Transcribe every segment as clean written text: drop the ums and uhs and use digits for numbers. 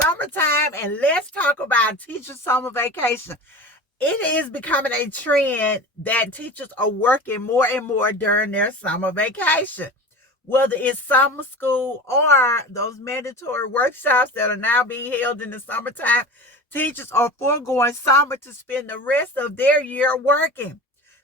summertime, and let's talk about teacher summer vacation. It is becoming a trend that teachers are working more and more during their summer vacation. Whether it's summer school or those mandatory workshops that are now being held in the summertime, teachers are foregoing summer to spend the rest of their year working.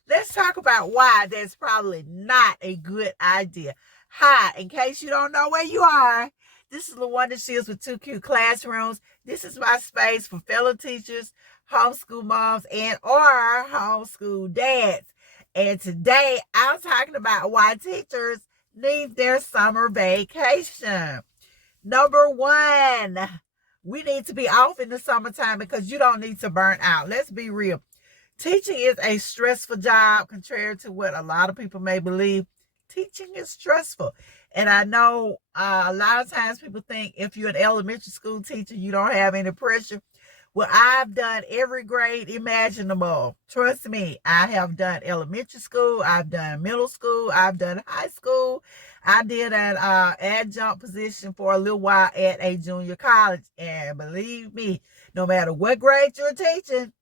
Let's talk about why that's probably not a good idea. Hi, in case you don't know where you are, this is LaWanda Shields with 2Q Classrooms. This is my space for fellow teachers, homeschool moms, and or homeschool dads. And today I'm talking about why teachers need their summer vacation. Number one, we need to be off in the summertime because you don't need to burn out. Let's be real. Teaching is a stressful job, contrary to what a lot of people may believe. Teaching is stressful. And I know a lot of times people think if you're an elementary school teacher, you don't have any pressure. Well, I've done every grade imaginable. Trust me, I have done elementary school. I've done middle school. I've done high school. I did an adjunct position for a little while at a junior college. And believe me, no matter what grade you're teaching,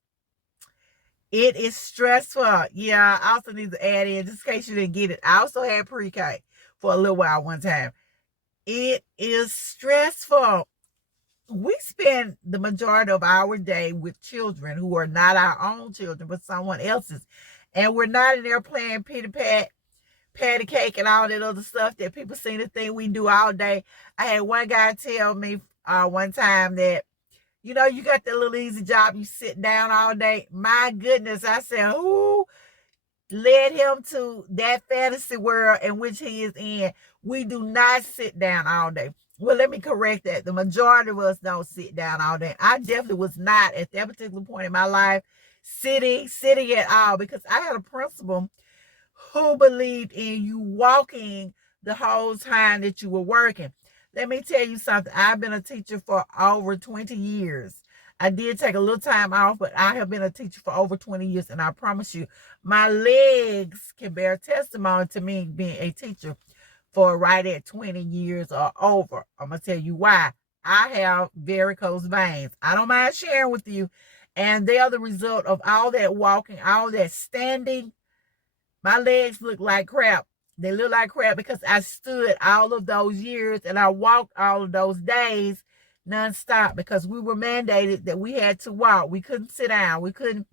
it is stressful. Yeah, I also need to add in, just in case you didn't get it, I also had pre-K for a little while one time. It is stressful. We spend the majority of our day with children who are not our own children, but someone else's. And we're not in there playing patty cake, and all that other stuff that people seem to think we do all day. I had one guy tell me one time that, you know, you got that little easy job, you sit down all day. My goodness, I said, who led him to that fantasy world in which he is in? We do not sit down all day. Well, let me correct that. The majority of us don't sit down all day. I definitely was not at that particular point in my life sitting at all, because I had a principal who believed in you walking the whole time that you were working. Let me tell you something. I've been a teacher for over 20 years. I did take a little time off, but I have been a teacher for over 20 years, and I promise you, my legs can bear testimony to me being a teacher for right at 20 years or over. I'm going to tell you why. I have varicose veins. I don't mind sharing with you. And they are the result of all that walking, all that standing. My legs look like crap. They look like crap because I stood all of those years and I walked all of those days nonstop because we were mandated that we had to walk. We couldn't sit down. We couldn't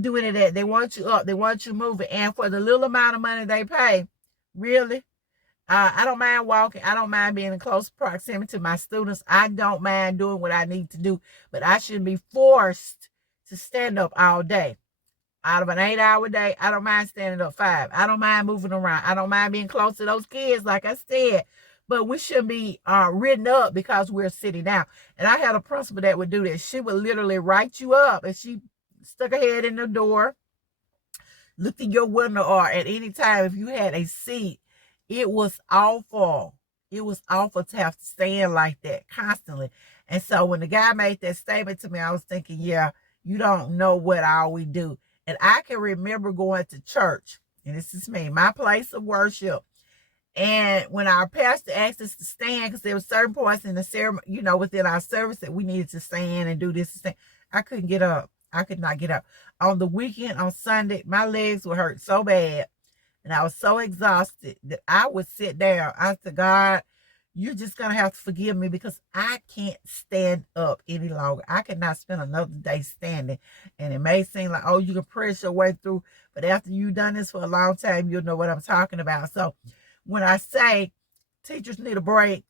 do any of that. They want you up. They want you moving. And for the little amount of money they pay, really, I don't mind walking. I don't mind being in close proximity to my students. I don't mind doing what I need to do, but I shouldn't be forced to stand up all day. Out of an 8-hour day, I don't mind standing up 5. I don't mind moving around. I don't mind being close to those kids, like I said. But we shouldn't be written up because we're sitting down. And I had a principal that would do that. She would literally write you up, and she stuck her head in the door, looked in your window, or at any time if you had a seat. It was awful. It was awful to have to stand like that constantly. And so when the guy made that statement to me, I was thinking, yeah, you don't know what all we do. And I can remember going to church, and this is me, my place of worship. And when our pastor asked us to stand, because there were certain points in the ceremony, you know, within our service that we needed to stand and do this and stand, I couldn't get up. I could not get up. On the weekend, on Sunday, my legs would hurt so bad. And I was so exhausted that I would sit down. I said, God, you're just going to have to forgive me because I can't stand up any longer. I cannot spend another day standing. And it may seem like, oh, you can press your way through. But after you've done this for a long time, you'll know what I'm talking about. So when I say teachers need a break,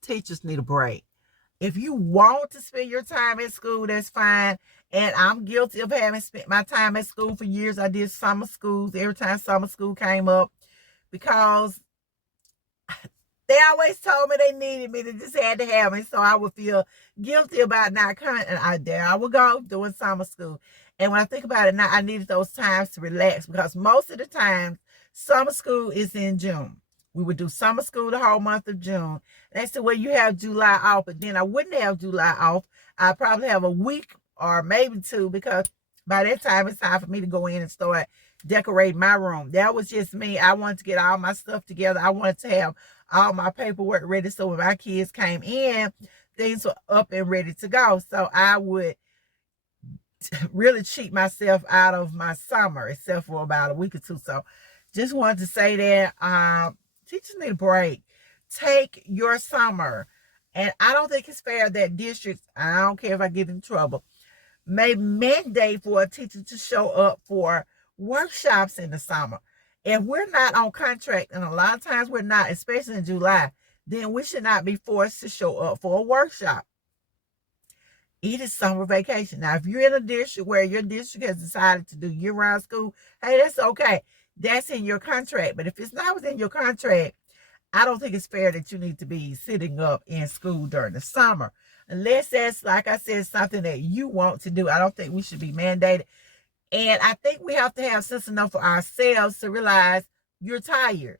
teachers need a break. If you want to spend your time at school, that's fine. And I'm guilty of having spent my time at school for years. I did summer schools every time summer school came up because they always told me they needed me. They just had to have me. So I would feel guilty about not coming. And there I would go doing summer school. And when I think about it now, I needed those times to relax because most of the time, summer school is in June. We would do summer school the whole month of June. And they said, well, you have July off. But then I wouldn't have July off. I'd probably have a week or maybe 2 because by that time, it's time for me to go in and start decorating my room. That was just me. I wanted to get all my stuff together. I wanted to have all my paperwork ready so when my kids came in, things were up and ready to go. So I would really cheat myself out of my summer, except for about a week or two. So just wanted to say that teachers need a break. Take your summer. And I don't think it's fair that districts, I don't care if I get in trouble, may mandate for a teacher to show up for workshops in the summer. If we're not on contract, and a lot of times we're not, especially in July, then we should not be forced to show up for a workshop. It is summer vacation. Now, if you're in a district where your district has decided to do year-round school, hey, that's okay. That's in your contract. But if it's not within your contract, I don't think it's fair that you need to be sitting up in school during the summer. Unless that's, like I said, something that you want to do. I don't think we should be mandated. And I think we have to have sense enough for ourselves to realize you're tired.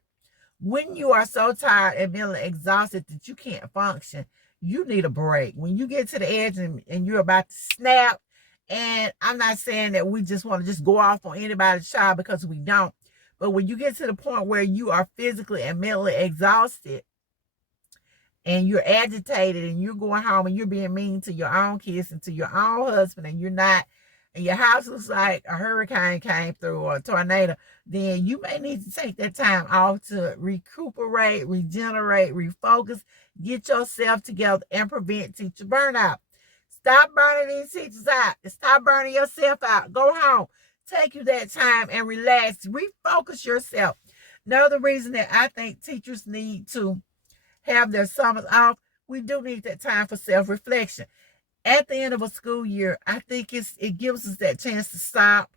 When you are so tired and mentally exhausted that you can't function, you need a break. When you get to the edge and you're about to snap, and I'm not saying that we just want to just go off on anybody's child, because we don't. But when you get to the point where you are physically and mentally exhausted and you're agitated and you're going home and you're being mean to your own kids and to your own husband, and you're not, and your house looks like a hurricane came through or a tornado, then you may need to take that time off to recuperate, regenerate, refocus, get yourself together, and prevent teacher burnout. Stop burning these teachers out. Stop burning yourself out. Go home. Take you that time and relax. Refocus yourself. Another reason that I think teachers need to have their summers off, we do need that time for self-reflection. At the end of a school year, I think it gives us that chance to stop,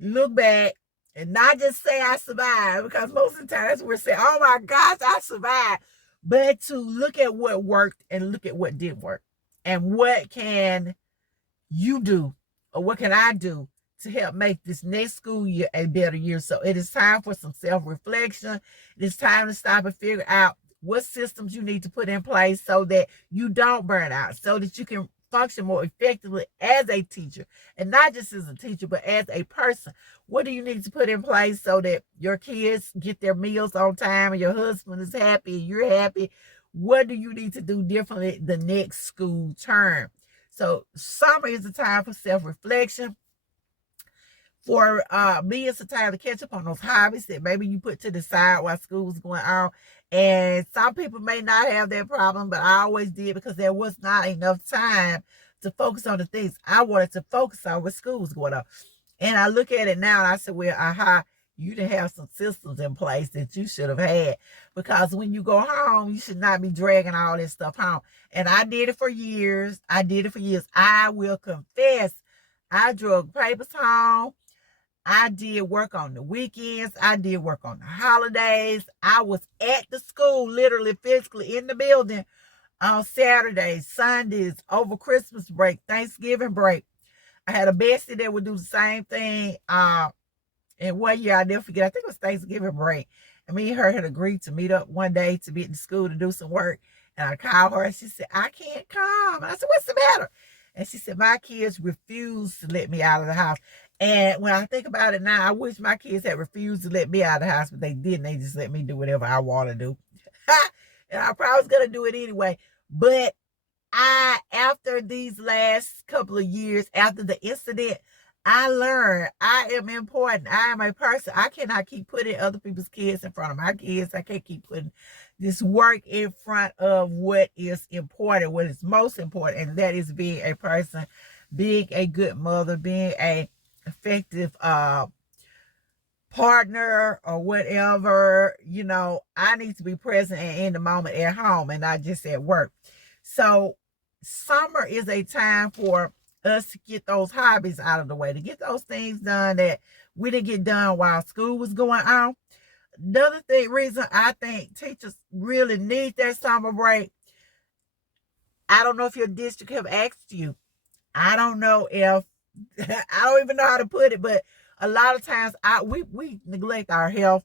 look back, and not just say I survived, because most of the times we're saying, oh my gosh, I survived. But to look at what worked and look at what didn't work. And what can you do, or what can I do to help make this next school year a better year? So it is time for some self-reflection. It is time to stop and figure out what systems you need to put in place so that you don't burn out, so that you can function more effectively as a teacher, and not just as a teacher, but as a person. What do you need to put in place so that your kids get their meals on time and your husband is happy and you're happy? What do you need to do differently the next school term? So summer is a time for self-reflection. For me, it's a time to catch up on those hobbies that maybe you put to the side while school was going on. And some people may not have that problem, but I always did, because there was not enough time to focus on the things I wanted to focus on when school was going on. And I look at it now and I said, well, you didn't have some systems in place that you should have had, because when you go home, you should not be dragging all this stuff home. And I did it for years. I will confess, I drug papers home. I did work on the weekends. I did work on the holidays. I was at the school, literally, physically in the building on Saturdays, Sundays, over Christmas break, Thanksgiving break. I had a bestie that would do the same thing. And one year, I'll never forget, I think it was Thanksgiving break. And me and her had agreed to meet up one day to be in the school to do some work. And I called her and she said, I can't come. And I said, what's the matter? And she said, my kids refused to let me out of the house. And when I think about it now, I wish my kids had refused to let me out of the house, but they didn't. They just let me do whatever I want to do. And I probably was going to do it anyway. But after these last couple of years, after the incident, I learned I am important. I am a person. I cannot keep putting other people's kids in front of my kids. I can't keep putting this work in front of what is important, what is most important, and that is being a person, being a good mother, being a effective partner or whatever. I need to be present and in the moment at home and not just at work. So summer is a time for us to get those hobbies out of the way, to get those things done that we didn't get done while school was going on. Another reason I think teachers really need that summer break, I don't know if your district have asked you. I don't know if, I don't even know how to put it, but a lot of times we neglect our health.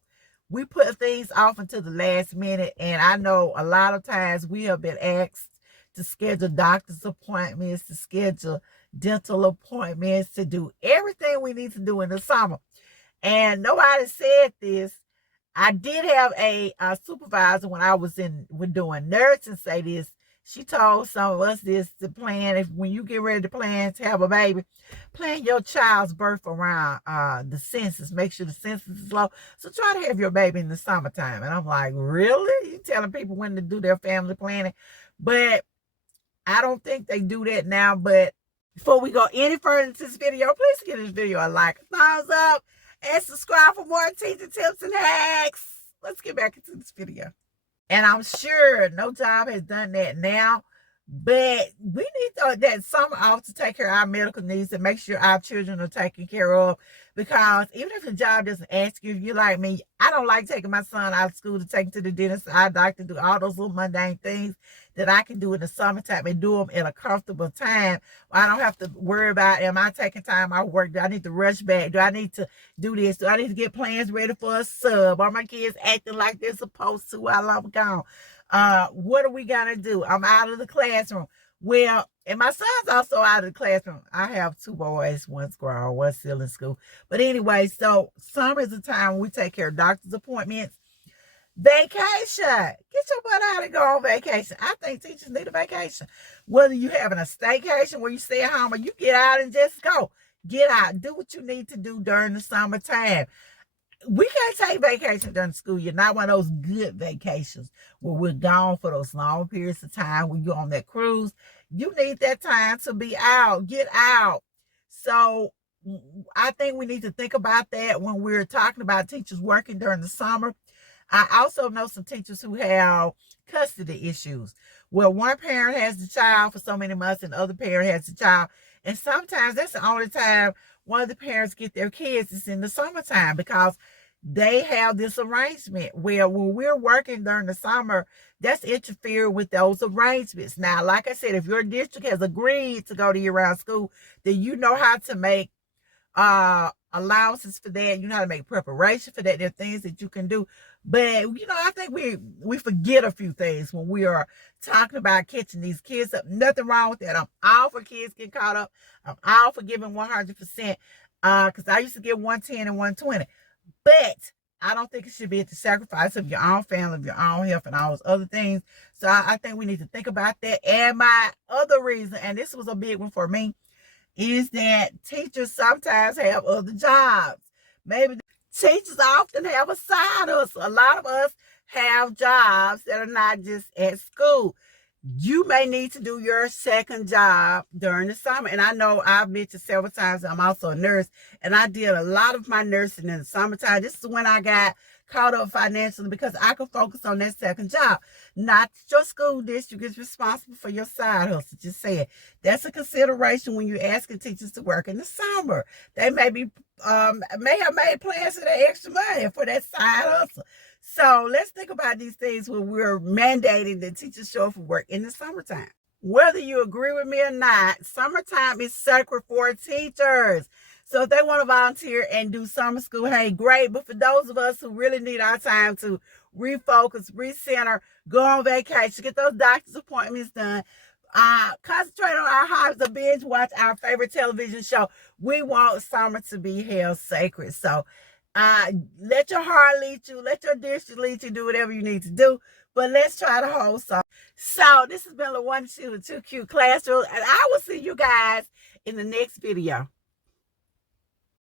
We put things off until the last minute. And I know a lot of times we have been asked to schedule doctor's appointments, to schedule dental appointments, to do everything we need to do in the summer. And nobody said this. I did have a supervisor when I was doing nursing say this. She told some of us this to plan, if when you get ready to plan to have a baby, plan your child's birth around the census. Make sure the census is low. So try to have your baby in the summertime. And I'm like, really? You telling people when to do their family planning? But I don't think they do that now. But before we go any further into this video, please give this video a like, a thumbs up, and subscribe for more teaching tips and hacks. Let's get back into this video. And I'm sure no job has done that now, but we need that summer off to take care of our medical needs and make sure our children are taken care of. Because even if the job doesn't ask you, if you're like me, I don't like taking my son out of school to take him to the dentist, eye doctor, do all those little mundane things that I can do in the summertime and do them in a comfortable time. I don't have to worry about, am I taking time off work? Do I need to rush back? Do I need to do this? Do I need to get plans ready for a sub? Are my kids acting like they're supposed to while I'm gone? What are we gonna do? I'm out of the classroom. Well, and my son's also out of the classroom. I have two boys, one's grown, one's still in school. But anyway, so summer is the time when we take care of doctor's appointments. Vacation. Get your butt out and go on vacation. I think teachers need a vacation. Whether you having a staycation where you stay at home or you get out and just go. Get out. Do what you need to do during the summertime. We can't take vacation during the school year. Not one of those good vacations where we're gone for those long periods of time when you're on that cruise. You need that time to be out. Get out. So I think we need to think about that when we're talking about teachers working during the summer. I also know some teachers who have custody issues where one parent has the child for so many months and the other parent has the child. And sometimes that's the only time one of the parents get their kids is in the summertime, because they have this arrangement where when we're working during the summer, that's interfere with those arrangements. Now, like I said, if your district has agreed to go to year-round school, then you know how to make allowances for that. You know how to make preparation for that. There are things that you can do. But, you know, I think we forget a few things when we are talking about catching these kids up. Nothing wrong with that. I'm all for kids getting caught up. I'm all for giving 100%, because I used to give 110 and 120. But I don't think it should be at the sacrifice of your own family, of your own health, and all those other things. So I think we need to think about that. And my other reason, and this was a big one for me, is that teachers sometimes have other jobs. Maybe teachers often have a side hustle. A lot of us have jobs that are not just at school. You may need to do your second job during the summer. And I know I've mentioned several times, I'm also a nurse, and I did a lot of my nursing in the summertime. This is when I got caught up financially, because I could focus on that second job. Not your school district is responsible for your side hustle. Just say it. That's a consideration when you're asking teachers to work in the summer. They may have made plans for that extra money for that side hustle. So let's think about these things when we're mandating that teachers show up for work in the summertime. Whether you agree with me or not, summertime is sacred for teachers. So if they want to volunteer and do summer school, hey, great. But for those of us who really need our time to refocus, recenter, go on vacation, get those doctor's appointments done, concentrate on our hobbies, or binge watch our favorite television show, we want summer to be held sacred. So let your heart lead you, let your district lead you, do whatever you need to do. But let's try to hold some. So this has been LaWanda Shields, 2Q Classroom, and I will see you guys in the next video.